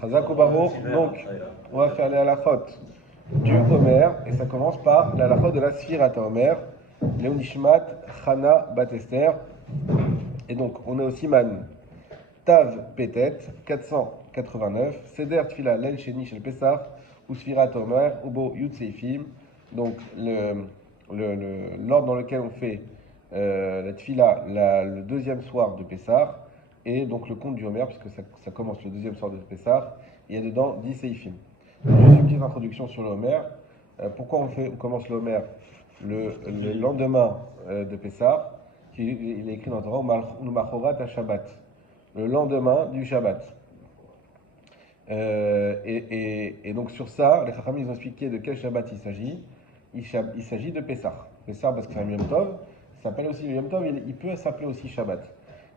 Chazak ou Baruch. Donc, on va faire les halachot du Homer, et ça commence par la halachot de la Sfirat Homer, Leonishmat Chana Bat Esther. Et donc, on est au Siman Tav Petet 489, Seder Tfila Lel Sheni Shel Pesach, ou Sfirat Homer, Ubo Yud Seifim. Donc, l'ordre dans lequel on fait la Tfila le deuxième soir de Pessah, et donc le compte du Homer, puisque ça commence le deuxième soir de Pessah, il y a dedans 10 Seifim. Juste une petite introduction sur le Homer. Pourquoi on commence le Homer le lendemain de Pessah? Il est écrit dans le Torah, Machorat à Shabbat, le lendemain du Shabbat. Et donc sur ça, les Chachamim ils ont expliqué de quel Shabbat il s'agit. Il s'agit de Pessah. Pessah parce que c'est un Yom Tov, ça s'appelle aussi le Yom Tov, il peut s'appeler aussi Shabbat.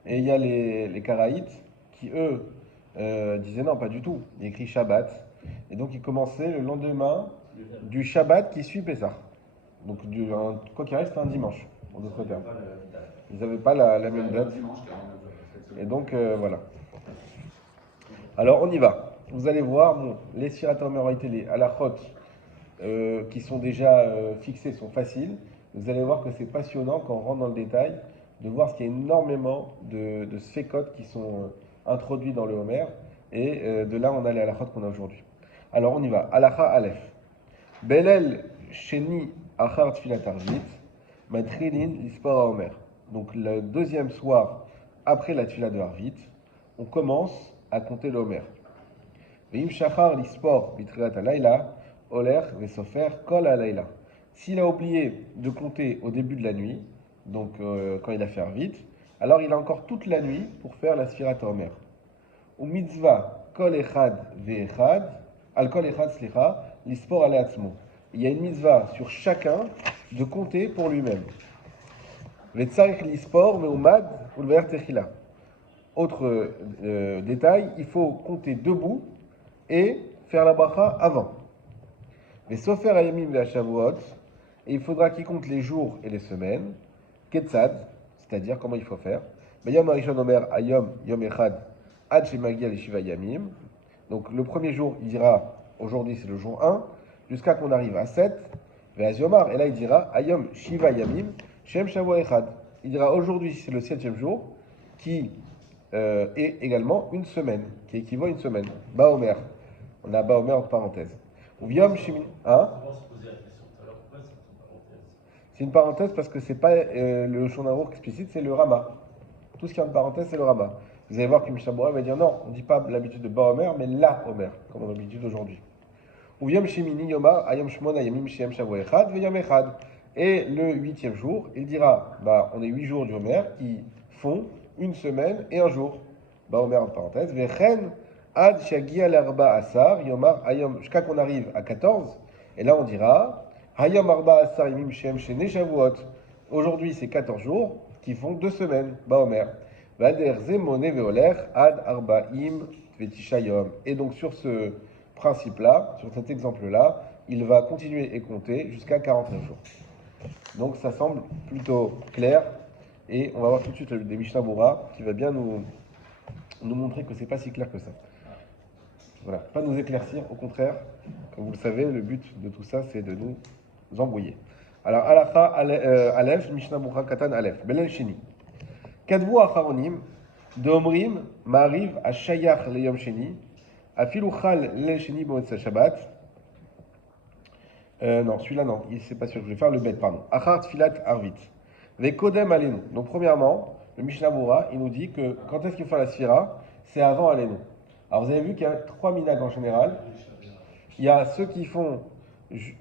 Et il y a les Karaïtes qui eux disaient non, pas du tout, il écrit Shabbat. Et donc ils commençaient le lendemain du Shabbat qui suit Pessah. Donc quoi qu'il reste, c'est un dimanche, en d'autres termes. Ils n'avaient pas la même date. Et donc voilà. Alors on y va. Vous allez voir, les Sfirat Homer, les halachot qui sont déjà fixés sont faciles. Vous allez voir que c'est passionnant quand on rentre dans le détail de voir qu'il y a énormément de sfekot qui sont introduits dans le Homer. Et de là, on a les halachot qu'on a aujourd'hui. Alors on y va. Halacha Aleph. Belel Sheni Achar Tfilat Arvit Matrilin Lispor Homer. Donc le deuxième soir après la Tfilat de Arvit, on commence à compter le Homer. Veim Shachar Lispor Bitrilat Alayla Oler Vesofer Kol Alayla. S'il a oublié de compter au début de la nuit, donc quand il a fait Arvit, alors il a encore toute la nuit pour faire la Sfirat Homer. Ou mitzvah Kol Echad Ve'echad Al Kol Echad Slicha Lispor Aleatzmo. Il y a une mitzvah sur chacun de compter pour lui-même. Vetzarich lispor meumad ulver techila. Autre détail, il faut compter debout et faire la bracha avant. Vesofer ayamim ve'ashavuot, et il faudra qu'il compte les jours et les semaines. Ketzad, c'est-à-dire comment il faut faire. Bayom arishon omer ayom yom echad ad shemagia leshiva yamim. Donc le premier jour, il dira aujourd'hui c'est le jour 1, jusqu'à qu'on arrive à 7, Ve'aziomar, et là il dira Ayom Shiva Yamim, Shem Shavua Echad. Il dira aujourd'hui c'est le 7e jour, qui est également une semaine, qui équivaut à une semaine. Baomer. On a Baomer entre parenthèses. Ou Viom Shimin. Hein? C'est une parenthèse parce que c'est pas le Shon explicite, c'est le Rama. Tout ce qui est en parenthèse, c'est le Rama. Vous allez voir que Mishabura va dire non, on ne dit pas l'habitude de Baomer, mais la Omer, comme on a l'habitude aujourd'hui. Ou Yom Shemini Yomar, Ayom Shmona Yamim Shem Shavuot Echad, Veyom Echad. Et le 8e jour, il dira on est 8 jours du Homer qui font une semaine et un jour. Baomer en parenthèse, Vechen Ad Shagia Larba Asar, Yomar Ayom, jusqu'à qu'on arrive à 14. Et là on dira Hayom Arba Asar Yamim Shem Shene Shavuot. Aujourd'hui c'est 14 jours qui font 2 semaines. Baomer. Vader Zemone Veoler Ad Arbaim Vetisha Yom. Et donc sur ce principe-là, sur cet exemple-là, il va continuer et compter jusqu'à 49 jours. Donc ça semble plutôt clair, et on va voir tout de suite des Mishnah Bura qui va bien nous montrer que c'est pas si clair que ça. Voilà, pas nous éclaircir, au contraire, comme vous le savez, le but de tout ça, c'est de nous embrouiller. Alors, Halacha Aleph, Mishnah Bura Katan Aleph, Belel Sheni. Kadvu Acharonim, de Omrim, Ma'ariv, Ashayach Leyom Sheni, Afilu Chal Lel Sheni B'Motza Shabbat. Non, celui-là non, c'est pas sûr, je vais faire le bet, pardon. Achar Tfilat Arvit. Vekodem Alenu. Donc, premièrement, le Mishnah Bura, il nous dit que quand est-ce qu'il faut faire la Sfira? C'est avant Alenu. Alors, vous avez vu qu'il y a 3 minhag en général. Il y a ceux qui font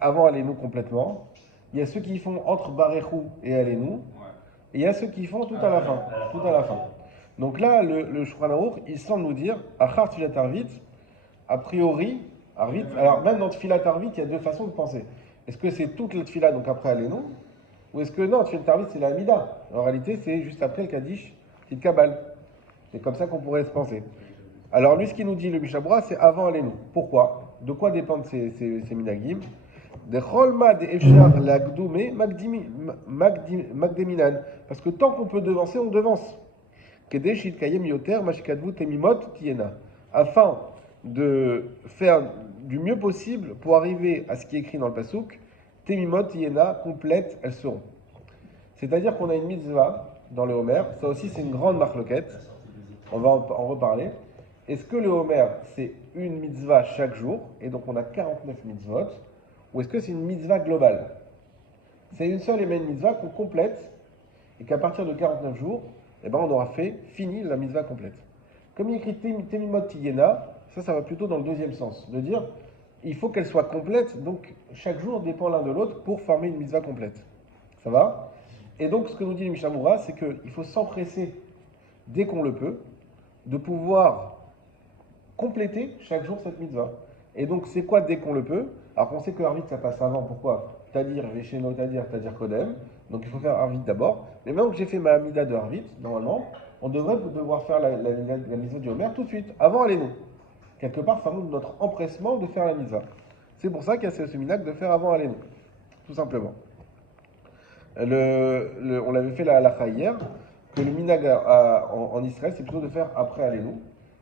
avant Alenu complètement. Il y a ceux qui font entre Barechou et Alenu. Et il y a ceux qui font tout à la fin. Tout à la fin. Donc là, le Shulchan Aruch, il semble nous dire Achar Tfilat Arvit, a priori, Arvit. Alors, même dans Tfilat Arvit, il y a deux façons de penser. Est-ce que c'est toute la Tfilat, donc après Alenu, ou est-ce que non, Tfilat Arvit, c'est la Amida? En réalité, c'est juste après le Kaddish, Tit Kabal. C'est comme ça qu'on pourrait se penser. Alors, lui, ce qu'il nous dit, le Mishnah Bura, c'est avant Alenu. Pourquoi? De quoi dépendent ces minagim? De Cholma de Efshar Lagdoume Magdeminan. Parce que tant qu'on peut devancer, on devance. Kedeshit Kayem Yoter Mashikadvu Temimot Tiena. Afin de faire du mieux possible pour arriver à ce qui est écrit dans le Passouk, Temimot Yena, complètes, elles seront. C'est-à-dire qu'on a une mitzvah dans le Homer, ça aussi c'est une grande marloquette, on va en reparler. Est-ce que le Homer c'est une mitzvah chaque jour, et donc on a 49 mitzvot, ou est-ce que c'est une mitzvah globale? C'est une seule et même mitzvah qu'on complète, et qu'à partir de 49 jours, eh ben, on aura fini la mitzvah complète. Comme il écrit Temimot Tiyena, ça va plutôt dans le deuxième sens, de dire il faut qu'elle soit complète, donc chaque jour dépend l'un de l'autre pour former une mitzvah complète. Ça va? Et donc ce que nous dit le Mishnah Moura, c'est qu'il faut s'empresser, dès qu'on le peut, de pouvoir compléter chaque jour cette mitzvah. Et donc c'est quoi dès qu'on le peut? Alors on sait que Arvit ça passe avant, pourquoi? Tadir, Vesheno, Tadir Kodem, donc il faut faire Arvit d'abord. Mais maintenant que j'ai fait ma Amida de Arvit, normalement, on devrait devoir faire la mitzvah du Homer tout de suite, avant Alenu. Quelque part, ça montre notre empressement de faire la mitzvah. C'est pour ça qu'il y a ce minhag de faire avant Alenu, tout simplement. On l'avait fait la halakha hier, que le minhag en Israël, c'est plutôt de faire après Alenu.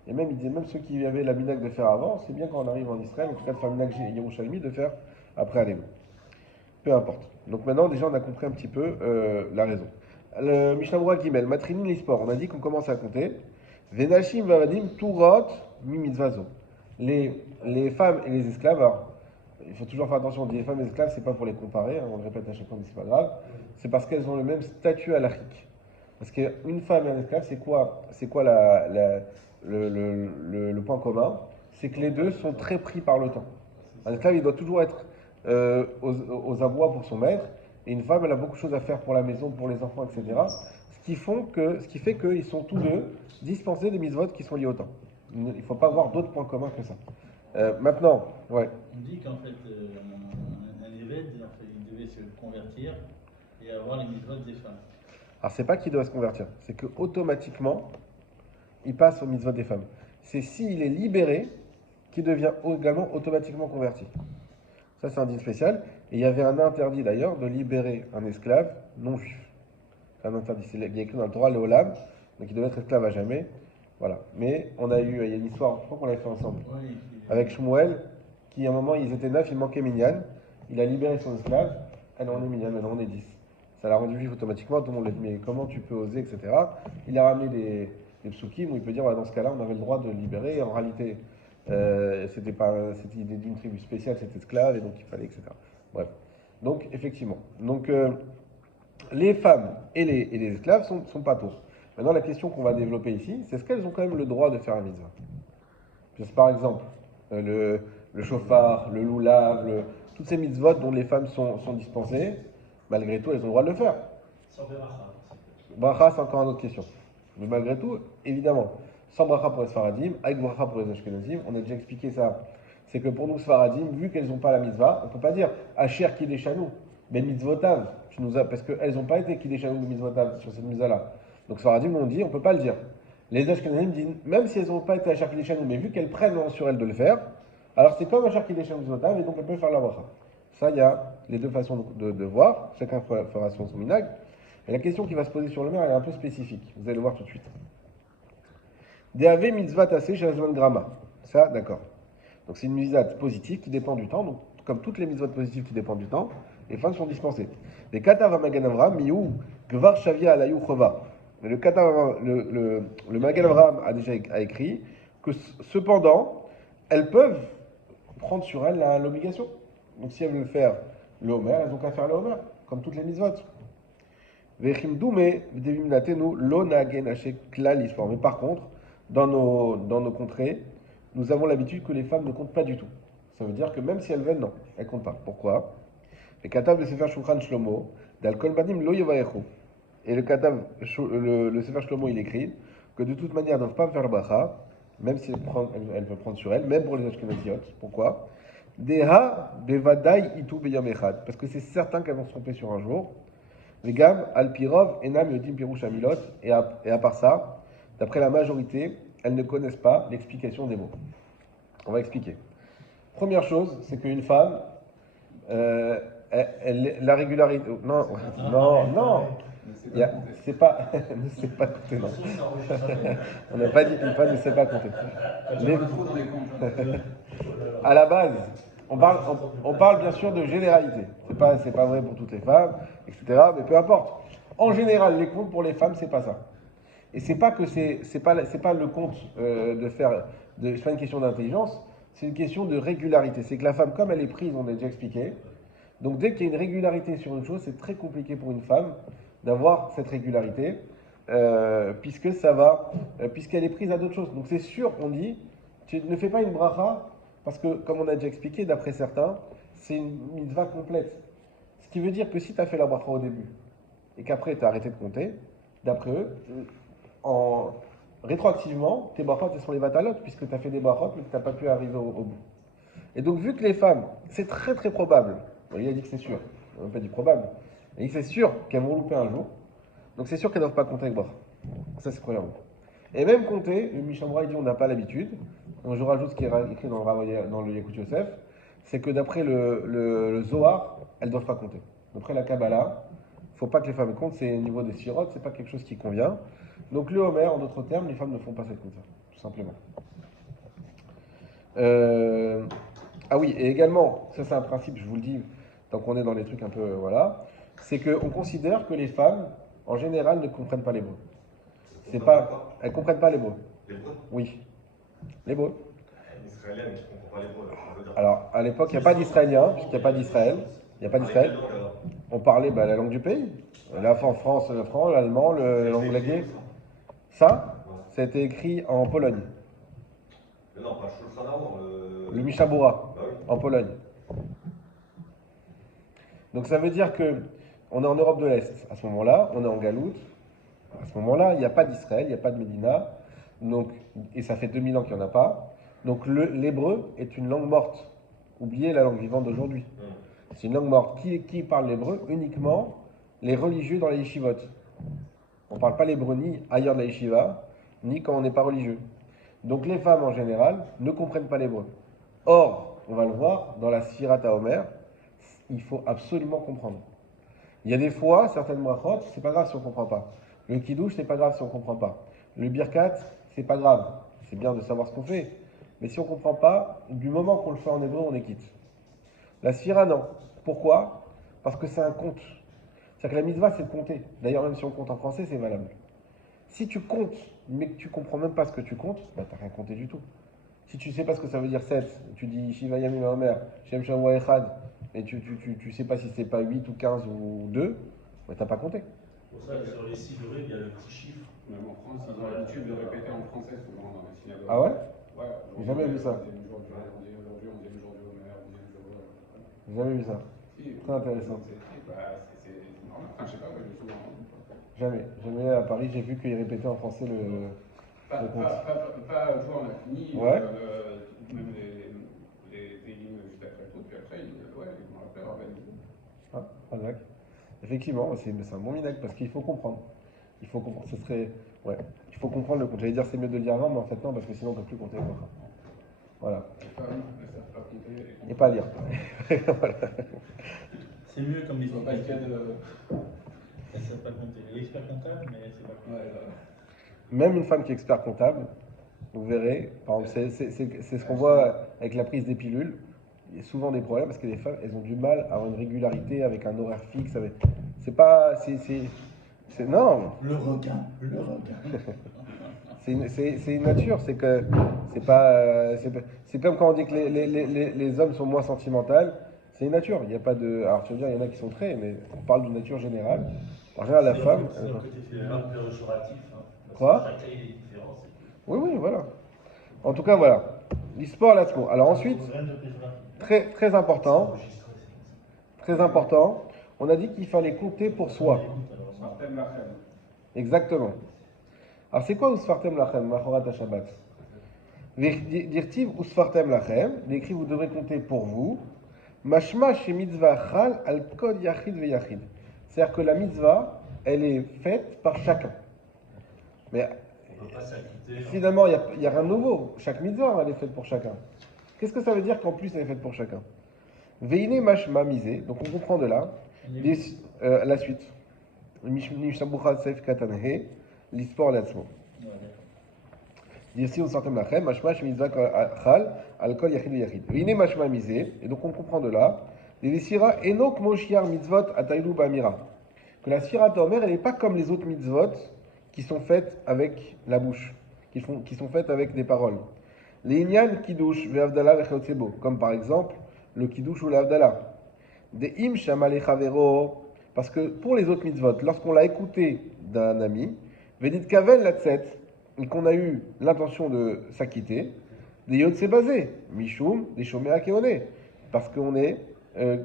Et même, il disait, même ceux qui avaient la minhag de faire avant, c'est bien quand on arrive en Israël, en tout cas de faire minhag Yerushalmi, de faire après Alenu. Peu importe. Donc maintenant, déjà, on a compris un petit peu la raison. Le Mishnah Moura Gimel, Matrini l'Isport, on a dit qu'on commence à compter. Venashim Vavadim Turot Mimitzvazo. Les femmes et les esclaves, alors, il faut toujours faire attention, on dit les femmes et les esclaves, c'est pas pour les comparer, hein, on le répète à chaque fois, mais c'est pas grave. C'est parce qu'elles ont le même statut halachique. Parce qu'une femme et un esclave, c'est quoi le point commun? C'est que les deux sont très pris par le temps. Un esclave, il doit toujours être aux abois pour son maître, et une femme, elle a beaucoup de choses à faire pour la maison, pour les enfants, etc. Ce qui fait qu'ils sont tous deux dispensés des mitzvot qui sont liés au temps. Il ne faut pas avoir d'autres points communs que ça. Maintenant, ouais. On dit qu'en fait, un évêque, en fait, il devait se convertir et avoir les mitzvot des femmes. Alors, c'est pas qu'il doit se convertir, c'est que automatiquement, il passe aux mitzvot des femmes. C'est s'il est libéré qu'il devient également automatiquement converti. Ça, c'est un din spécial. Et il y avait un interdit d'ailleurs de libérer un esclave non juif. C'est un interdit. Il y a écrit dans le Torah, le Olam, donc il devait être esclave à jamais. Voilà. Mais il y a une histoire, je crois qu'on l'avait fait ensemble, avec Shmuel, qui à un moment, ils étaient 9, il manquait Minyan. Il a libéré son esclave. Alors on est Minyan, maintenant on est 10. Ça l'a rendu juif automatiquement. Tout le monde lui a dit, mais comment tu peux oser, etc. Il a ramené des psukim où il peut dire, dans ce cas-là, on avait le droit de le libérer. Et en réalité, c'était d'une tribu spéciale, cet esclave, et donc il fallait, etc. Bref. Donc, effectivement. Donc, les femmes et les esclaves sont pas tous. Maintenant, la question qu'on va développer ici, c'est est-ce qu'elles ont quand même le droit de faire la mitzvah? Par exemple, le chauffard, le loulav, toutes ces mitzvot dont les femmes sont dispensées, malgré tout, elles ont le droit de le faire. Sans bracha. Bracha, c'est encore une autre question. Mais malgré tout, évidemment, sans bracha pour les Sfaradim, avec bracha pour les Ashkenazim, on a déjà expliqué ça. C'est que pour nous, Sfaradim, vu qu'elles n'ont pas la mitzvah, on ne peut pas dire Asher Kideshanu, mais mitzvotav, parce qu'elles n'ont pas été Kideshanu de mitzvotav sur cette mitzvah-là. Donc Sfaradim, on dit, on ne peut pas le dire. Les Ashkenazim disent, même si elles n'ont pas été Asher Kideshanu, mais vu qu'elles prennent sur elles de le faire, alors c'est comme Asher Kideshanu mitzvotav, et donc elles peuvent faire la bracha. Ça, il y a les deux façons de voir, chacun fera son minag. Et la question qui va se poser sur le mer, elle est un peu spécifique. Vous allez le voir tout de suite. Deave mitzvah tassé chez Azman Grama. Ça, d'accord. Donc c'est une mitzvah positive qui dépend du temps. Donc, comme toutes les mitzvahs positives qui dépendent du temps, les femmes sont dispensées. Les katav Magan Avram, miou, gvar shavia alayou chova. Le katav, le Magan Avram a écrit que cependant, elles peuvent prendre sur elles l'obligation. Donc si elles veulent faire le Homer, elles ont qu'à faire le Homer, comme toutes les mitzvot. Mais par contre, dans nos contrées, nous avons l'habitude que les femmes ne comptent pas du tout. Ça veut dire que même si elles veulent, non, elles ne comptent pas. Pourquoi? Le Katav, le Sefer Shulchan Shlomo, Dal Kol Banim Lo Yovayechu. Et le Katav, le Sefer Shlomo, il écrit que de toute manière, elles ne doivent pas faire bracha, même si elles veulent prendre sur elles, même pour les Ashkenaziyot. Pourquoi? Deha Bevadai Itu Beyam Echad. Parce que c'est certain qu'elles vont se tromper sur un jour. Vegam, Alpirov, Enam, Yodim, Pirouch, Amilot, et à part ça, d'après la majorité, elles ne connaissent pas l'explication des mots. On va expliquer. Première chose, c'est qu'une femme, la régularité. Non. Il y a- C'est pas, ne sait pas compter, non. Attention, ça enregistre jamais. On n'a pas dit qu'il ne sait pas compter. Tu Les- vas trop dans les comptes. À la base, on parle bien sûr de généralité. C'est pas vrai pour toutes les femmes, etc. Mais peu importe. En général, les comptes pour les femmes, c'est pas ça. Et c'est pas que c'est pas le compte c'est pas une question d'intelligence, c'est une question de régularité. C'est que la femme, comme elle est prise, on l'a déjà expliqué. Donc dès qu'il y a une régularité sur une chose, c'est très compliqué pour une femme d'avoir cette régularité, puisqu'elle est prise à d'autres choses. Donc c'est sûr, on dit, tu ne fais pas une bracha, parce que comme on a déjà expliqué, d'après certains, c'est une mitzvah complète. Ce qui veut dire que si tu as fait la bracha au début, et qu'après tu as arrêté de compter, d'après eux, rétroactivement, tes brachot, elles sont les vatalot, puisque tu as fait des brachot, mais que tu n'as pas pu arriver au bout. Et donc, vu que les femmes, c'est très très probable, bon, il a dit que c'est sûr, il n'a pas dit probable, il a dit que c'est sûr qu'elles vont louper un jour, donc c'est sûr qu'elles ne doivent pas compter avec bracha. Ça, c'est premièrement. Et même compter, le Mishnah il dit on n'a pas l'habitude, donc je rajoute ce qui est écrit dans le Yekut Yosef, c'est que d'après le Zohar, elles ne doivent pas compter. D'après la Kabbalah, il ne faut pas que les femmes comptent, c'est au niveau des sirotes, c'est pas quelque chose qui convient. Donc le Homer, en d'autres termes, les femmes ne font pas cette compte, tout simplement. Ah oui, et également, ça c'est un principe, je vous le dis, tant qu'on est dans les trucs un peu, voilà, c'est qu'on considère que les femmes, en général, ne comprennent pas l'hébreu. Elles comprennent pas l'hébreu. L'hébreu? Oui, l'hébreu. Israélien, mais tu comprends pas l'hébreu, là, je veux dire. Alors, à l'époque, il n'y a pas d'Israélien, puisqu'il n'y a pas d'Israël. Il n'y a pas d'Israël. Avec quelle langue, alors? On parlait la langue du pays. Là, en France, le franc, l'allemand, l'anglais. Ça a été écrit en Pologne. Mais non, pas Shulchan Arour, Le Mishnah Bura, Bah oui. en Pologne. Donc ça veut dire que on est en Europe de l'Est. À ce moment-là, on est en Galoute. À ce moment-là, il n'y a pas d'Israël, il n'y a pas de Médina. Donc, et ça fait 2000 ans qu'il n'y en a pas. Donc l'hébreu est une langue morte. Oubliez la langue vivante d'aujourd'hui. C'est une langue morte. Qui parle l'hébreu? Uniquement les religieux dans les yeshivot. On ne parle pas l'hébreu ni ailleurs de la yeshiva, ni quand on n'est pas religieux. Donc les femmes en général ne comprennent pas l'hébreu. Or, on va le voir, dans la Sirat HaOmer, il faut absolument comprendre. Il y a des fois, certaines brachot, c'est pas grave si on ne comprend pas. Le kiddush, c'est pas grave si on ne comprend pas. Le birkat, c'est pas grave. C'est bien de savoir ce qu'on fait. Mais si on ne comprend pas, du moment qu'on le fait en hébreu, on est quitte. La Sphira, non. Pourquoi? Parce que c'est un compte. C'est-à-dire que la mitzvah, c'est de compter. D'ailleurs, même si on compte en français, c'est valable. Si tu comptes, mais que tu comprends même pas ce que tu comptes, bah, tu n'as rien compté du tout. Si tu sais pas ce que ça veut dire 7, tu dis Shiva Yamim Omer, Shem Shavua Echad, et tu sais pas si c'est pas 8 ou 15 ou 2, bah, tu n'as pas compté. C'est pour ça que sur les sidérés, il y a le petit chiffre. Même en France, ils ont l'habitude de répéter en français souvent dans les synagogues. Ah ouais? Ouais. J'ai jamais vu ça. On dit aujourd'hui, on dit aujourd'hui, on dit aujourd'hui, on dit aujourd'hui. J'ai jamais vu ça. Si, Très intéressant. C'est normal. Enfin, je sais pas, moi, j'ai souvent. Jamais à Paris, j'ai vu qu'ils répétaient en français le compte. Pas jouer, on a fini. Ouais. Même les hymnes juste après tout, puis après, ils vont après organiser. Ah, exact. Effectivement, c'est un bon minag parce qu'il faut comprendre. Il faut comprendre. Il faut comprendre le compte. J'allais dire c'est mieux de le dire avant, mais en fait non, parce que sinon on ne peut plus compter. Voilà. Les femmes ne savent pas compter. Et pas lire. Voilà. C'est mieux comme ils Ils sont sont pas qu'il y a de. Elles ne savent pas compter. Elle est expert comptable, mais c'est pas compter. Ouais, Même une femme qui est expert comptable, vous verrez, par exemple, c'est ce qu'on voit avec la prise des pilules. Il y a souvent des problèmes parce que les femmes, elles ont du mal à avoir une régularité avec un horaire fixe. C'est pas. Non, Le requin. c'est une nature. C'est que. C'est comme quand on dit que les hommes sont moins sentimentaux. C'est une nature. Il n'y a pas de. Alors tu veux dire, il y en a qui sont très, mais on parle d'une nature générale. En général, la femme. C'est un côté féminin péjoratif. Quoi? Chacun, il est différent. Oui, voilà. En tout cas, voilà. L'e-sport, là, c'est bon. Alors ensuite, très important, on a dit qu'il fallait compter pour soi. Martin Lachem. Exactement. Alors c'est quoi Usfartem Lachem, Machorat Shabbat? Dirtiv Usfartem Lachem, il écrit vous devrez compter pour vous. Mashma chez mitzvah chal al kod yachid ve yachid. C'est-à-dire que la mitzvah, elle est faite par chacun. Mais On ne peut pas s'acquitter. finalement, il n'y a rien de nouveau. Chaque mitzvah, elle est faite pour chacun. Qu'est-ce que ça veut dire qu'en plus, elle est faite pour chacun? Veine mashma misé, donc on comprend de là. La suite. Mishabucha Seif Katanhe, l'Ispor Latsmo. Ouais, d'accord. D'ici on s'entend lachem, mashma shemizvah chal, alcool yachid yachid. Vine mashma misé, et donc on comprend de là, des sira enok moshiar mitzvot ataylu bamira. Que la sira d'Omer, elle n'est pas comme les autres mitzvot qui sont faites avec la bouche, qui sont faites avec des paroles. Les inyan kiddush ve'avdala ve'chotsebo, comme par exemple le kiddush ou l'avdala. Des im shamale chavero, parce que pour les autres mitzvot, lorsqu'on l'a écouté d'un ami, vedit kaven latset, et qu'on a eu l'intention de s'acquitter, des yotse basé, mishum, des shoméa keone, parce qu'on est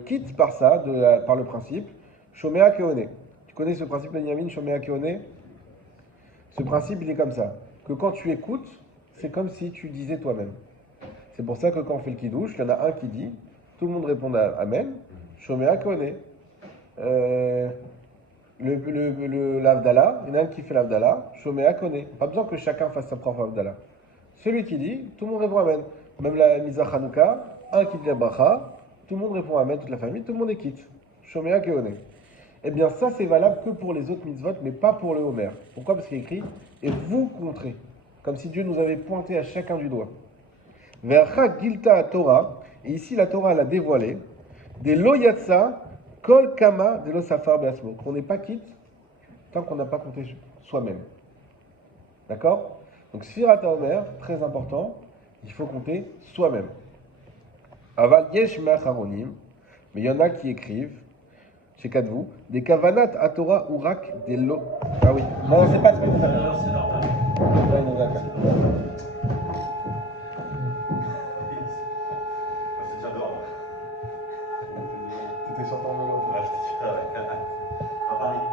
quitte par ça, par le principe, shoméa keone. Tu connais ce principe, Benjamin, shoméa keone? Ce principe, il est comme ça, que quand tu écoutes, c'est comme si tu disais toi-même. C'est pour ça que quand on fait le kiddush, il y en a un qui dit, tout le monde répond Amen, shoméa keone. L'Avdallah, il y en a un qui fait l'Avdallah, Shoméa connaît. Pas besoin que chacun fasse sa propre Avdallah. Celui qui dit, tout le monde répond Amen. Même la Misa Chanouka, un qui dit la Bracha, tout le monde répond Amen, toute la famille, tout le monde est quitte. Shoméa Keone. Eh bien, ça c'est valable que pour les autres mitzvot, mais pas pour le Homer. Pourquoi? Parce qu'il est écrit, et vous compterez. Comme si Dieu nous avait pointé à chacun du doigt. Vercha Gilta Torah, et ici la Torah l'a dévoilé, des Loyatsa, Kol Kama de l'Osafar Beasmo, qu'on n'est pas quitte tant qu'on n'a pas compté soi-même. D'accord? Donc, Sfirat Omer, très important, il faut compter soi-même. Aval Yesh Me'acharonim, mais il y en a qui écrivent, chez Kadvou, des Kavanat à Torah Urak des Lo. Ah oui, non, c'est pas Alors, c'est normal. Ouais, non, d'accord. C'est déjà dehors. C'était sur ton vélo. Là, je te dis, ouais. À Paris.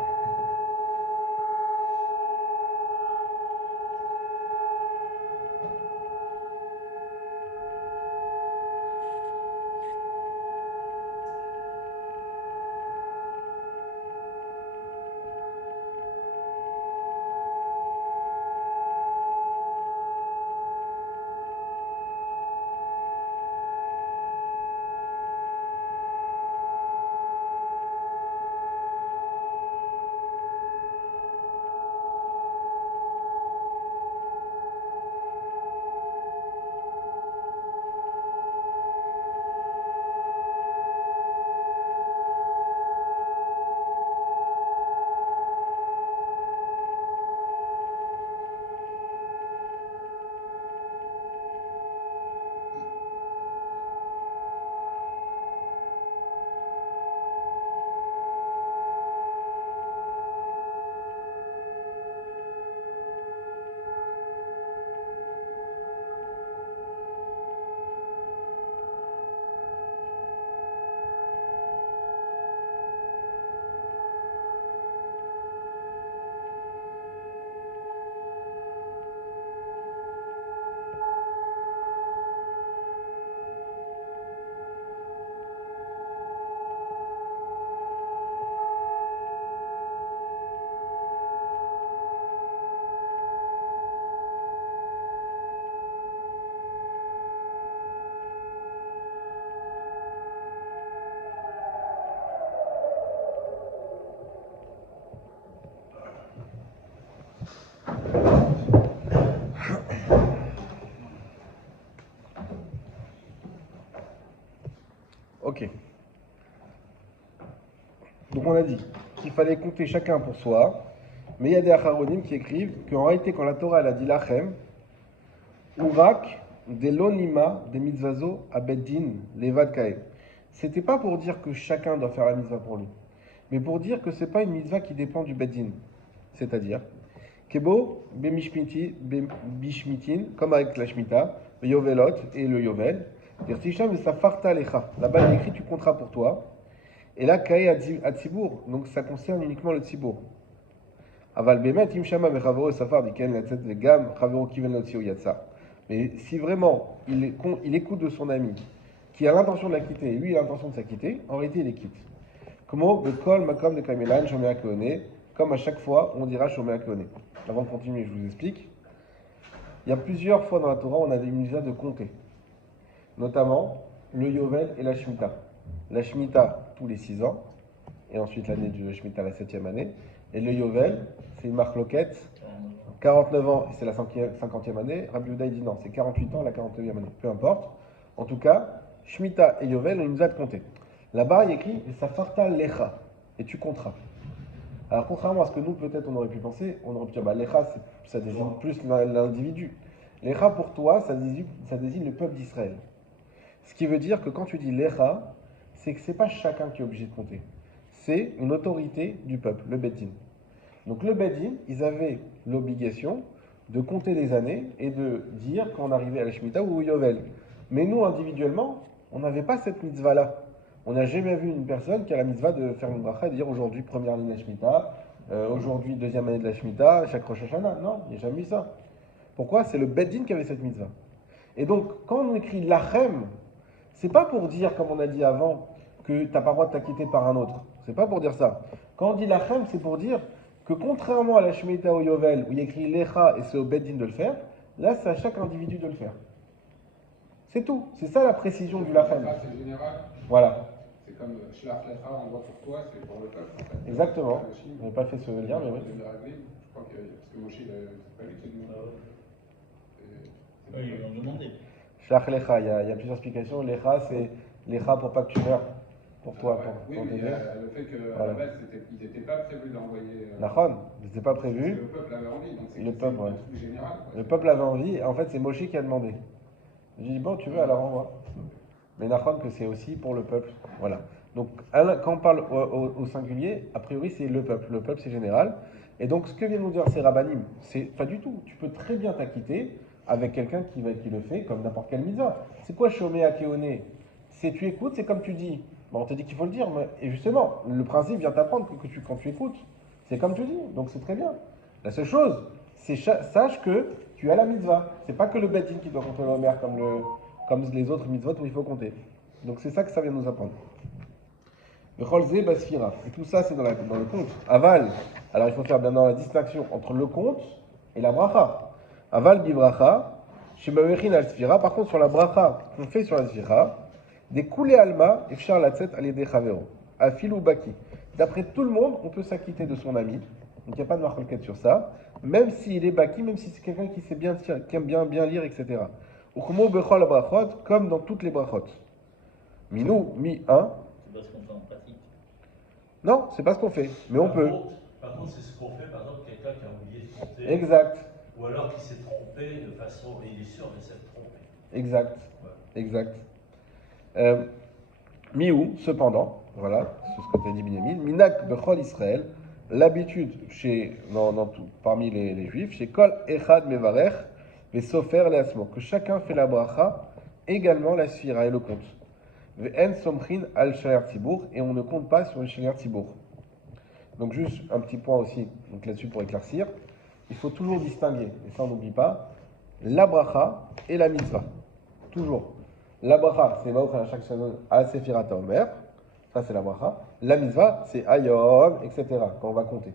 Ok. Donc on a dit qu'il fallait compter chacun pour soi, mais il y a des acharonim qui écrivent qu'en réalité quand la Torah elle a dit lachem, urak de l'onima des mitzvazo à beddin levad kae. C'était pas pour dire que chacun doit faire la mitzvah pour lui, mais pour dire que c'est pas une mitzvah qui dépend du beddin. C'est-à-dire, kebo bishmitin, comme avec la shmita, le yovelot et le yovel, dirtisham et safarta lecha. Là-bas il est écrit tu compteras pour toi. Et là, Kae à Tzibour, donc ça concerne uniquement le Tzibour. Aval Bemet, Imshama, Mechavero, Safar, Diken, Latzet, Vegam, Chavero, Kiven, Lotsio, Yatsa. Mais si vraiment il écoute de son ami, qui a l'intention de la quitter, et lui il a l'intention de s'acquitter, en réalité il les quitte. Comment Bekol, Makom, de Kamelan, Shomea Keone, comme à chaque fois on dira Shomea Keone. Avant de continuer, je vous explique. Il y a plusieurs fois dans la Torah, on a des mitzvahs de compter. Notamment le Yovel et la Shemitah. La Shemitah tous les 6 ans, et ensuite l'année de Shemitah la 7e année, Et le Yovel, c'est une marque loquette. 49 ans, c'est la 50e année. Rabbi Yehuda, il dit non, c'est 48 ans, la 49e année. Peu importe. En tout cas, Shemitah et Yovel, on nous a de compter. Là-bas, il y a écrit Safarta Lecha. Et tu compteras. Alors, contrairement à ce que nous, peut-être, on aurait pu penser, on aurait pu dire, bah, Lecha, ça désigne plus l'individu. Lecha, pour toi, ça désigne le peuple d'Israël. Ce qui veut dire que quand tu dis Lecha, c'est que c'est pas chacun qui est obligé de compter. C'est une autorité du peuple, le Beth Din. Donc le Beth Din, ils avaient l'obligation de compter les années et de dire quand on arrivait à la Shemitah ou au Yovel. Mais nous, individuellement, on n'avait pas cette mitzvah-là. On n'a jamais vu une personne qui a la mitzvah de faire une bracha et de dire aujourd'hui première année de la Shemitah, aujourd'hui deuxième année de la Shemitah, chaque Rosh Hashanah. Non, il n'y a jamais eu ça. Pourquoi? C'est le Beth Din qui avait cette mitzvah. Et donc, quand on écrit Lachem, c'est pas pour dire, comme on a dit avant, que tu n'as pas le droit de t'acquitter par un autre. C'est pas pour dire ça. Quand on dit Lachem, c'est pour dire que contrairement à la Shemitah au Yovel, où il y a écrit Lecha et c'est au Beth Din de le faire, là c'est à chaque individu de le faire. C'est tout. C'est ça la précision du Lachem. Lecha, c'est général. Voilà. C'est comme Shlach Lecha, on voit pour toi, c'est pour le peuple. En fait. Exactement. On n'a pas fait ce lien, mais oui. Je crois que, parce que Moshe, c'est pas lui qui a dit. Oui, ils l'ont demandé. Shlach Lecha, il y a plusieurs explications. Lecha, c'est Lecha pour pas que tu meurs. Pour toi, Oui, pour mais t'aider. le fait qu'à Voilà. la base, ils n'étaient pas prévus d'envoyer. Nachon, c'était pas Parce que prévu. le peuple avait envie, donc c'est Le peuple, ouais. un truc général. Quoi. Le peuple avait envie, en fait c'est Moshe qui a demandé. J'ai dit bon tu veux alors envoie. Mais Nachon que c'est aussi pour le peuple. Voilà. Donc quand on parle au singulier, a priori c'est le peuple. Le peuple c'est général. Et donc ce que vient nous dire ces rabbanim, c'est pas du tout. Tu peux très bien t'acquitter avec quelqu'un qui le fait comme n'importe quelle mitzvah. C'est quoi Shomé Akeoné? C'est tu écoutes, c'est comme tu dis. Bon, on te dit qu'il faut le dire, et justement, le principe vient t'apprendre que quand tu écoutes, c'est comme tu dis, donc c'est très bien. La seule chose, c'est sache que tu as la mitzvah. C'est pas que le Beth Din qui doit compter le Homer comme les autres mitzvot où il faut compter. Donc c'est ça que ça vient nous apprendre. Le Cholzé Basfira. Et tout ça, c'est dans le compte. Aval. Alors il faut faire bien dans la distinction entre le compte et la bracha. Aval bibracha. Chez Mavechin al Sfira. Par contre, sur la bracha qu'on fait sur la Sfira, des coulées alma, efchar la tête alidé chavero. Afil ou baki. D'après tout le monde, on peut s'acquitter de son ami. Donc il n'y a pas de marquette sur ça. Même s'il est baki, même si c'est quelqu'un qui sait bien, qui aime bien lire, etc. Uchmo bechol brachot, comme dans toutes les brachot. Minou, mi un. C'est parce qu'on fait en pratique. Non, c'est pas ce qu'on fait, mais on peut. Par contre, c'est ce qu'on fait, par exemple, quelqu'un qui a oublié de compter. Exact, Ou alors qui s'est trompé de façon. Et il est sûr de s'être trompé. exact, Ouais. exact. Miou, cependant, voilà, c'est ce que t'as dit Binyamin. Minak bechol Israël, l'habitude parmi les juifs, chez Kol Echad Mevarech, les Sofer les Asmo, que chacun fait la bracha, également la sphira et le compte. Ve'en somchin al shaler tibour, et on ne compte pas sur le shaler tibour. Donc juste un petit point aussi, donc là-dessus pour éclaircir, il faut toujours distinguer, et ça on n'oublie pas, la bracha et la mitzvah. Toujours. La bracha, c'est Baruch HaShem Shalom al Sefirat HaOmer, ça c'est la bracha. La mitzvah, c'est Ayom, etc., quand on va compter.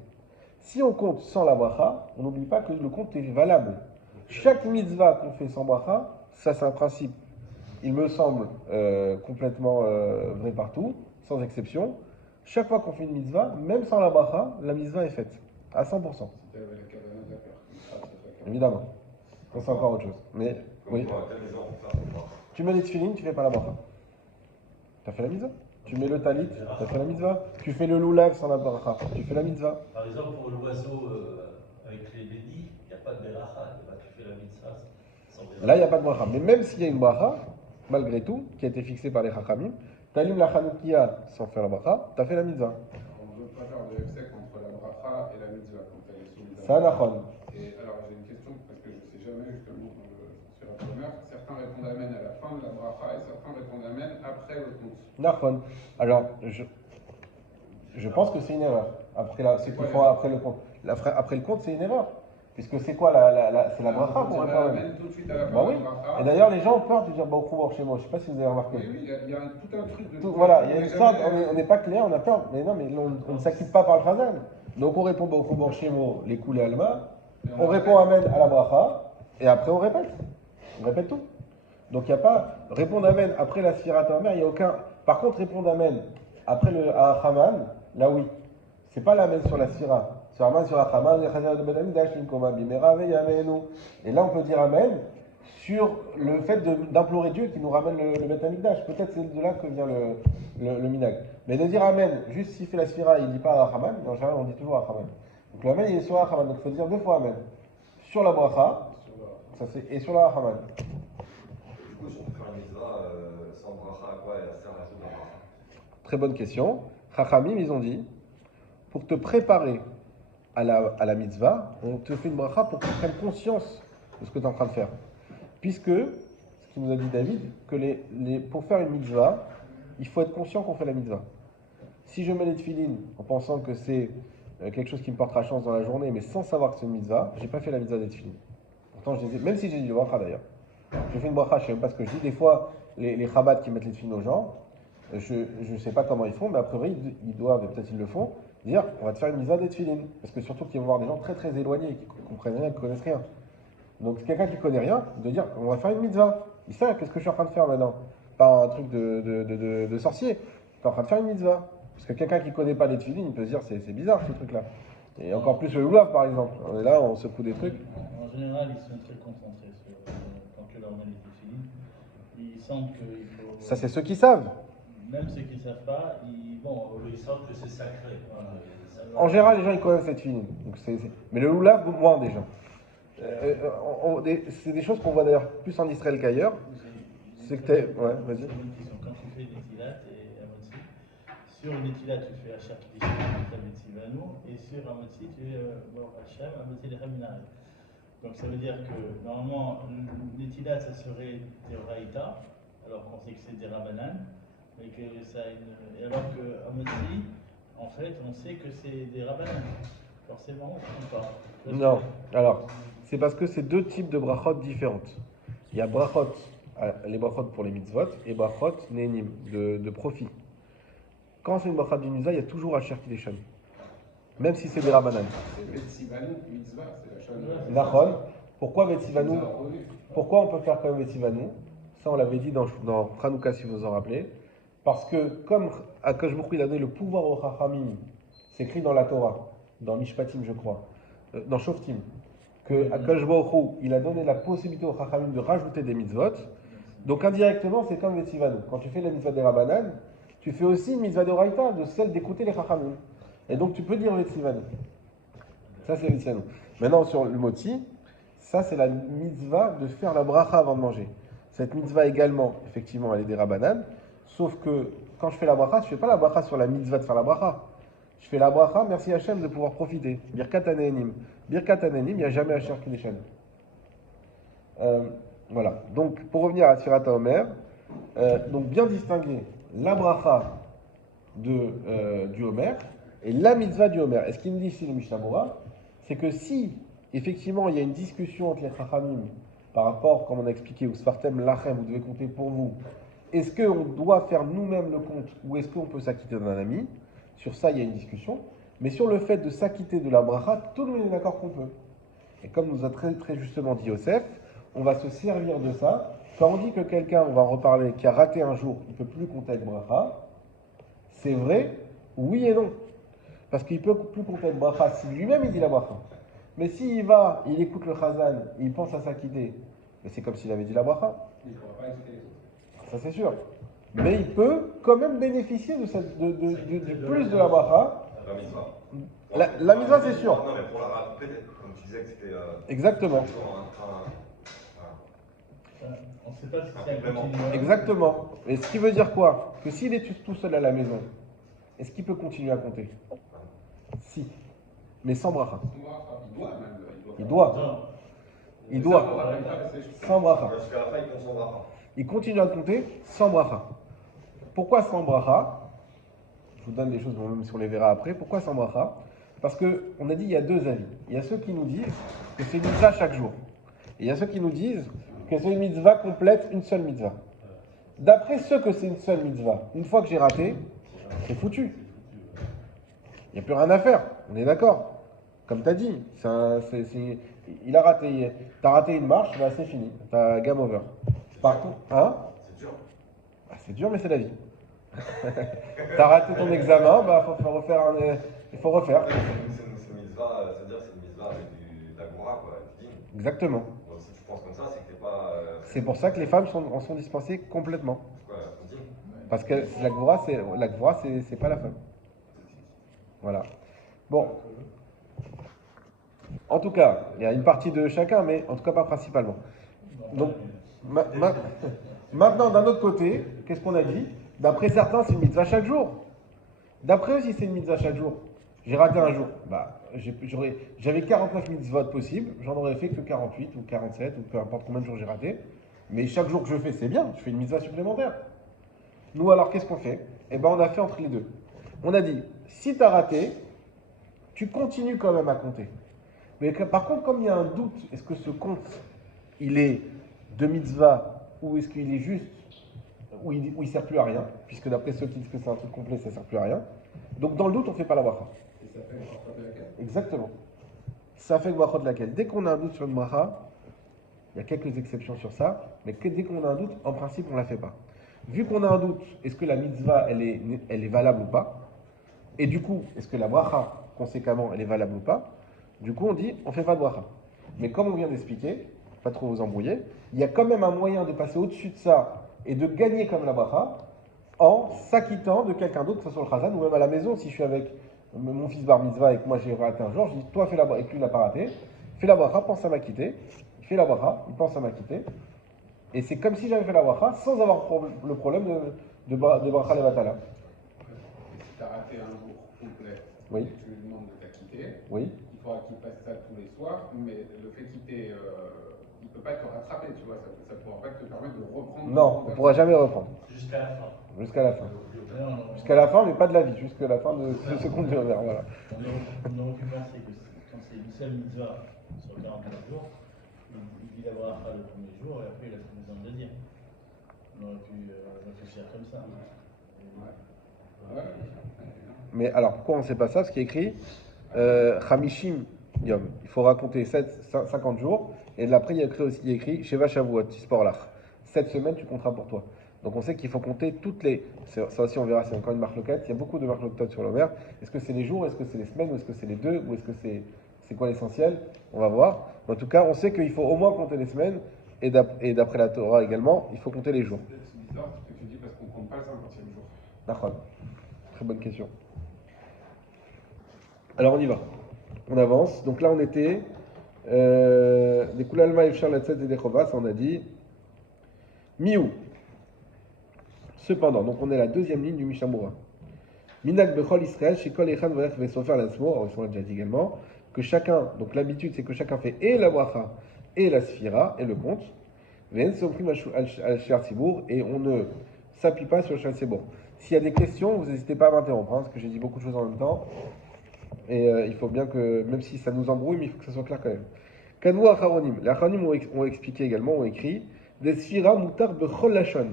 Si on compte sans la bracha, on n'oublie pas que le compte est valable. Chaque mitzvah qu'on fait sans bracha, ça c'est un principe, il me semble, complètement vrai partout, sans exception. Chaque fois qu'on fait une mitzvah, même sans la bracha, la mitzvah est faite, à 100%. Si tu avais la kavana de la faire, Évidemment. Ça c'est encore autre chose. Mais, oui. Tu mets les tefilines, tu fais pas la bracha. Tu as fait la mitzvah. Tu mets le talit, tu as fait la mitzvah. Tu fais le lulav sans la bracha, tu fais la mitzvah. Par exemple, pour l'oiseau avec les bénis, il n'y a pas de beracha. Tu fais la mitzvah sans beracha. Là, il n'y a pas de bracha. Mais même s'il y a une bracha, malgré tout, qui a été fixée par les chachamim, tu allumes la chanoukia sans faire la bracha, tu as fait la mitzvah. On ne veut pas faire de hefsek entre la bracha et la mitzvah, comme tu as dit. Ça, nachon. Et alors, j'ai une question, parce que je ne sais jamais, justement, sur la première. Certains répondent Amen à la fin de la bracha et certains répondent Amen après le compte. Nachon. Alors, je pense que c'est une erreur. C'est qu'il faut après le compte. Après le compte, c'est une erreur. Puisque c'est quoi c'est la bracha pour on répondre. Amen tout de suite à la fin Bah de oui. la bracha. Et d'ailleurs, les gens ont peur de dire Baruch chez moi. Je ne sais pas si vous avez remarqué. Oui, il y a tout un truc de. Voilà, il y a une sorte, on n'est pas clair, on a peur. Mais non, mais on ne s'acquitte pas par le chazal. Donc on répond Baruch chez moi, les coulées alma. On répond Amen à la bracha. Et après on répète. On répète tout. Donc il n'y a pas. Répondre Amen après la Sfirat HaOmer, il n'y a aucun. Par contre, répondre Amen après le Haman, là oui. C'est pas l'Amen sur la Sphira. sur Aman, sur Achaman, de Ben Amidash, Linkoma, Bimera, Veyamenu. Et là, on peut dire Amen sur le fait d'implorer Dieu qui nous ramène le Bet Amidash. Peut-être c'est de là que vient le minag. Mais de dire Amen, juste s'il fait la sphira, il ne dit pas Achaman, mais en général, on dit toujours Achaman. Donc l'Amen, il est sur Achaman, donc il faut dire 2 fois Amen. Sur la bracha, et sur la Achaman. Du coup, si on peut faire une mitzvah sans bracha, à quoi elle sert la bracha? Très bonne question. Chachamim, ils ont dit, pour te préparer à la mitzvah, on te fait une bracha pour que tu prennes conscience de ce que tu es en train de faire. Puisque, ce qu'il nous a dit David, que pour faire une mitzvah, il faut être conscient qu'on fait la mitzvah. Si je mets les tefilines en pensant que c'est quelque chose qui me portera chance dans la journée, mais sans savoir que c'est une mitzvah, j'ai pas fait la mitzvah des tefilines. Pourtant, même si j'ai dit le bracha d'ailleurs. Je fais une bracha, je sais même pas ce que je dis. Des fois, les chabad qui mettent les tefilines aux gens, je ne sais pas comment ils font, mais a priori, ils doivent, et peut-être ils le font, dire on va te faire une mitzvah des tefilines. Parce que surtout qu'ils vont voir des gens très très éloignés, qui ne comprennent rien, qui ne connaissent rien. Donc quelqu'un qui ne connaît rien, de dire on va faire une mitzvah. Il sait qu'est-ce que je suis en train de faire maintenant. Pas un truc de sorcier. Tu es en train de faire une mitzvah. Parce que quelqu'un qui ne connaît pas les tefilines, il peut se dire c'est bizarre ce truc-là. Et encore plus le loulav par exemple. On est là, on secoue des trucs. En général, ils sont très concentrés sur quand tu leur mets les tefilines. Ils sentent qu'il faut. Ça, c'est ceux qui savent. Même ceux qui ne savent pas, Ils sentent que c'est sacré. Voilà. En général, les gens ils connaissent cette tefilines. Donc mais le loulav, moins déjà. C'est des choses qu'on voit d'ailleurs plus en Israël qu'ailleurs. C'est que t'es. Ouais, vas-y. Quand tu fais des tilat et Amotsi, sur les tilat tu fais Hachar Kidishin, Amotsi Vanu, et sur Amotsi tu fais Hacham, Amotsi Lechaminal. Donc ça veut dire que normalement les tilat ça serait des Raïta, alors qu'on sait que c'est des Rabanan, mais que ça a une. Et alors que Amotsi, en fait, on sait que c'est des Rabanan. Forcément, ou pas? Non, alors, c'est parce que c'est 2 types de brachot différentes. Il y a brachot, les brachot pour les mitzvot, et brachot ne'enim, de profit. Quand c'est une brachot d'une mitzvah, il y a toujours Asher Kideshan. Même si c'est des rabanan. C'est Vetsivanu, mitzvah, c'est la chaîne. Nachon. Pourquoi Vetsivanu? Pourquoi on peut faire comme Vetsivanu? Ça, on l'avait dit dans Hanouka, si vous vous en rappelez. Parce que, comme Akash Baruch Hu, il a donné le pouvoir au Chachamim, c'est écrit dans la Torah, dans Mishpatim, je crois, dans Shoftim, que Akash Baruch Hu, il a donné la possibilité au Chachamim de rajouter des mitzvot. Donc, indirectement, c'est comme Vetsivanu. Quand tu fais la mitzvah des Rabanan, tu fais aussi une mitzvah de Raïta, de celle d'écouter les Chachamim. Et donc, tu peux dire Vetsivanu. Ça, c'est Vetsivanu. Maintenant, sur le moti, ça, c'est la mitzvah de faire la bracha avant de manger. Cette mitzvah également, effectivement, elle est des Rabanan. Sauf que quand je fais la bracha, je ne fais pas la bracha sur la mitzvah de faire la bracha. Je fais la bracha, merci Hachem de pouvoir profiter. Birkat Hanenim. Birkat Hanenim, il n'y a jamais Asher Kideshan. Voilà. Donc, pour revenir à Sfirat HaOmer, donc bien distinguer la bracha du Homer et la mitzvah du Homer. Et ce qu'il nous dit ici le Mishnah Berurah, c'est que si, effectivement, il y a une discussion entre les Chachamim par rapport, comme on a expliqué, au Sfartem Lachem, vous devez compter pour vous. Est-ce qu'on doit faire nous-mêmes le compte ou est-ce qu'on peut s'acquitter d'un ami? Sur ça, il y a une discussion. Mais sur le fait de s'acquitter de la bracha, tout le monde est d'accord qu'on peut. Et comme nous a très, très justement dit Yosef, on va se servir de ça. Quand on dit que quelqu'un, on va en reparler, qui a raté un jour, il ne peut plus compter avec bracha, c'est vrai, oui et non. Parce qu'il ne peut plus compter avec bracha si lui-même il dit la bracha. Mais s'il va, il écoute le chazan, il pense à s'acquitter, mais c'est comme s'il avait dit la bracha. Il ne pourra pas écouter les autres. Ça c'est sûr. Mais il peut quand même bénéficier du plus de la bracha. La mitzvah. La mitzvah, c'est sûr. Non, mais pour la rappeler, comme tu disais que c'était. Exactement. On ne sait pas si c'est un continuum. Exactement. Et ce qui veut dire quoi? Que s'il est tout seul à la maison, est-ce qu'il peut continuer à compter? Si. Mais sans bracha. Il doit même. Il doit. Il doit. Sans bracha. Jusqu'à la fin, il compte son bracha. Il continue à compter sans bracha. Pourquoi sans bracha? Je vous donne des choses, même si on les verra après. Pourquoi sans bracha? Parce qu'on a dit il y a 2 avis. Il y a ceux qui nous disent que c'est une mitzvah chaque jour. Et il y a ceux qui nous disent que c'est une mitzvah complète, une seule mitzvah. D'après ceux que c'est une seule mitzvah, une fois que j'ai raté, c'est foutu. Il n'y a plus rien à faire. On est d'accord. Comme tu as dit, il a raté. Tu as raté une marche, bah, c'est fini. Tu as game over. Par contre, hein? C'est dur. Bah, c'est dur, mais c'est la vie. T'as raté ton examen, bah faut refaire. C'est une mitzvah mitzvah, c'est-à-dire c'est une mitzvah avec de la Goura, quoi, du din. Exactement. Donc si tu penses comme ça, c'est que t'es pas. C'est pour ça que les femmes en sont dispensées complètement. C'est quoi, un din? Parce que la Gvora, c'est pas la femme. Voilà. Bon, en tout cas, il y a une partie de chacun, mais en tout cas pas principalement. Donc, maintenant, d'un autre côté, qu'est-ce qu'on a dit? D'après certains, c'est une mitzvah chaque jour. D'après eux, si c'est une mitzvah chaque jour, j'ai raté un jour. Bah, j'avais 49 mitzvot possibles, j'en aurais fait que 48 ou 47 ou peu importe combien de jours j'ai raté. Mais chaque jour que je fais, c'est bien, je fais une mitzvah supplémentaire. Nous, alors, qu'est-ce qu'on fait? Eh bien, on a fait entre les deux. On a dit, si tu as raté, tu continues quand même à compter. Mais par contre, comme il y a un doute, est-ce que ce compte, il est de mitzvah ou est-ce qu'il est juste, où il ne sert plus à rien, puisque d'après ceux qui disent que c'est un truc complet, ça ne sert plus à rien. Donc, dans le doute, on ne fait pas la bracha. Et ça fait le bracha de laquelle? Exactement. Ça fait le bracha de laquelle? Dès qu'on a un doute sur le bracha, il y a quelques exceptions sur ça, mais dès qu'on a un doute, en principe, on ne la fait pas. Vu qu'on a un doute, est-ce que la mitzvah, elle est valable ou pas? Et du coup, est-ce que la bracha, conséquemment, elle est valable ou pas? Du coup, on dit, on ne fait pas de bracha. Mais comme on vient d'expliquer, pas trop vous embrouiller, il y a quand même un moyen de passer au-dessus de ça et de gagner comme la bracha en s'acquittant de quelqu'un d'autre, que ce soit le chazan ou même à la maison. Si je suis avec mon fils bar mitzvah et que moi j'ai raté un jour, je dis, toi fais la bracha, et puis il n'a pas raté, fais la bracha, pense à m'acquitter. Il fait la bracha, il pense à m'acquitter. Et c'est comme si j'avais fait la bracha sans avoir le problème de bracha levatala. Si tu as raté un jour complet, Oui. et tu lui demandes de t'acquitter, Oui. il faudra qu'il fasse ça tous les soirs, mais le fait il ne peut pas te rattraper, tu vois, ça ne pourra pas te permettre de reprendre. Non, on ne pourra jamais reprendre. Jusqu'à la fin. Jusqu'à la fin. Là, Jusqu'à la fin, mais pas de la vie, jusqu'à la fin de ce compte de verre. Voilà. on aurait pu penser que quand c'est une seule mitzvah sur 49 jours, il dit la bracha le premier jour et après il a plus besoin de le dire. On aurait pu réfléchir comme ça. Ouais. Mais alors, pourquoi on ne sait pas ça? Parce qu'il est écrit Hamishim Yom. Il faut raconter 50 jours. Et de après, il y a écrit Sheva Shavuot, Tisporlach. 7 semaines, tu compteras pour toi. Donc on sait qu'il faut compter toutes les. Ça aussi, on verra, c'est encore une marque locale. Il y a beaucoup de marques locales sur l'Omer. Est-ce que c'est les jours? Est-ce que c'est les semaines? Ou est-ce que c'est les deux? Ou est-ce que c'est quoi l'essentiel? On va voir. En tout cas, on sait qu'il faut au moins compter les semaines. Et d'après la Torah également, il faut compter les jours. C'est bizarre ce que tu dis parce qu'on ne compte pas le 50e jour. D'accord. Très bonne question. Alors on y va. On avance. Donc là on était des Koulalma Efshar Latzet et des Chovas, on a dit Miou. Cependant, donc on est à la deuxième ligne du Mishamura. Minak Bechol Israël, Shekol Echan Volech Vesofer Latzmo, on l'a déjà dit également, que chacun, donc l'habitude c'est que chacun fait et la bracha et la sphira et le compte. Ven Soprim al Shar Tzibour, et on ne s'appuie pas sur le Shar Tzibour. S'il y a des questions, vous n'hésitez pas à m'interrompre, parce que j'ai dit beaucoup de choses en même temps. Et il faut bien que, même si ça nous embrouille, mais il faut que ça soit clair quand même. Kadou Acharonim. Les Acharonim ont expliqué également, ont écrit Des Sphira Mutar Bechol Lachon.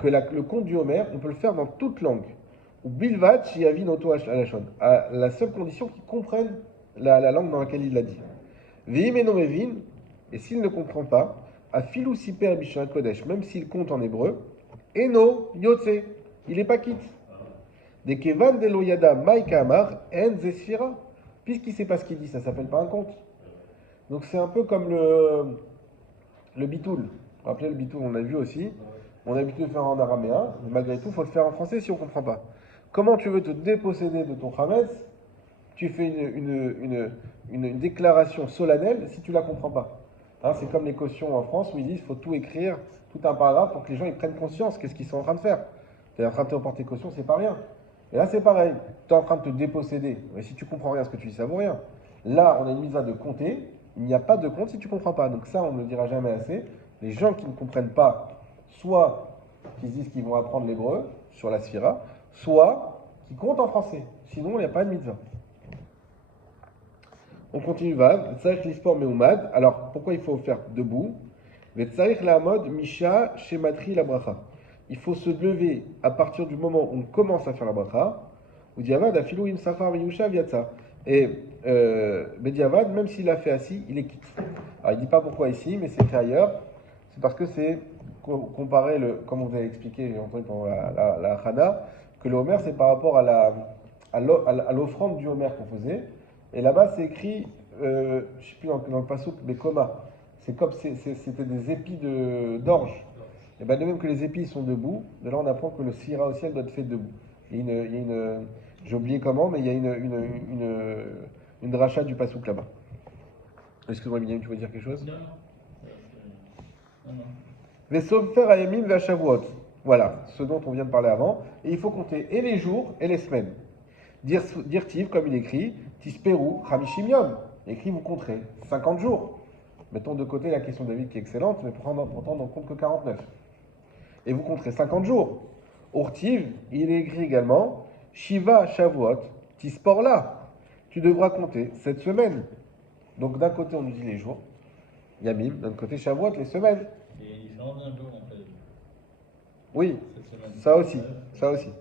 Que le conte du Homer, on peut le faire dans toute langue. Ou Bilvat Shiavin Oto Lachon. À la seule condition qu'ils comprennent la langue dans laquelle il l'a dit. Veim Eno Mevin. Et s'il ne comprend pas, à Filou Siper Bishon Kodesh, même s'il compte en hébreu, Eno Yotze. Il n'est pas quitte. Des Kevan de Loyada Maïka Amar En Zesfira. Puisqu'il ne sait pas ce qu'il dit, ça ne s'appelle pas un conte. Donc c'est un peu comme le bitoul. Vous vous rappelez le bitoul, on l'a vu aussi. On a l'habitude de le faire en araméen, mais malgré tout, il faut le faire en français si on ne comprend pas. Comment tu veux te déposséder de ton Hametz? Tu fais une déclaration solennelle si tu ne la comprends pas. Hein, c'est comme les cautions en France où ils disent qu'il faut tout écrire, tout un paragraphe pour que les gens ils prennent conscience qu'est-ce qu'ils sont en train de faire. Tu es en train de te reporter caution, c'est pas rien. Et là, c'est pareil. Tu es en train de te déposséder. Mais si tu comprends rien à ce que tu dis, ça vaut rien. Là, on a une mise à de compter. Il n'y a pas de compte si tu ne comprends pas. Donc ça, on ne le dira jamais assez. Les gens qui ne comprennent pas, soit qui se disent qu'ils vont apprendre l'hébreu sur la sphira, soit qui comptent en français. Sinon, il n'y a pas de mitzvah. On continue, Vav. Tzarich l'ispor meumad. Alors, pourquoi il faut faire debout? Tzarich la mode misha shematri la bracha. Il faut se lever à partir du moment où on commence à faire la bracha. Ou diavad afilou im safar viyusha viatsa. Et Bediavad, même s'il l'a fait assis, il est quitte. Alors il ne dit pas pourquoi ici, mais c'est écrit ailleurs. C'est parce que c'est comparé, comme vous avez expliqué, j'ai entendu pendant la Hana, que le Homer c'est par rapport à l'offrande du Homer qu'on faisait. Et là-bas, c'est écrit, je ne sais plus dans le passouk, mais Koma. C'est comme c'était des épis d'orge. Et bien, de même que les épis sont debout, de là on apprend que le sira au ciel doit être fait debout. J'ai oublié comment, mais il y a une dracha du passouk là-bas. Excuse-moi, Miniam, tu veux dire quelque chose? Non, non. Non, non. Vesomfer ayemim ve'ashavuot. Voilà, ce dont on vient de parler avant. Et il faut compter et les jours et les semaines. Dirtiv, comme il écrit, tisperu chamishim yom. Écrit, vous compterez 50 jours. Mettons de côté la question de David qui est excellente, mais pourtant on n'en compte que 49. Et vous compterez 50 jours. Urtiv, il est écrit également, Shiva Shavuot, tispor là. Tu devras compter cette semaine. Donc d'un côté on nous dit les jours, Yamim, d'un côté Shavuot, les semaines. Il y a une différence d'un jour en fait. Oui, Cette semaine. ça aussi.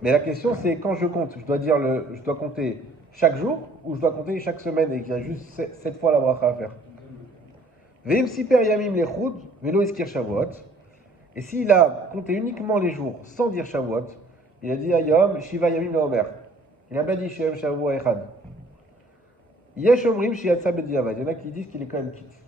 Mais la question c'est quand je compte, je dois compter chaque jour ou je dois compter chaque semaine et qu'il y a juste 7 fois la bracha à faire. Veim siper yamim lechud, velo iskir Shavuot. Et s'il a compté uniquement les jours sans dire Shavuot, il a dit Ayom, Shiva Yamim Leomer. Il n'a pas dit Shem Shavuot Echad. Yesh Omrim Shiatsa Bediavad. Il y en a qui disent qu'il est quand même quitte.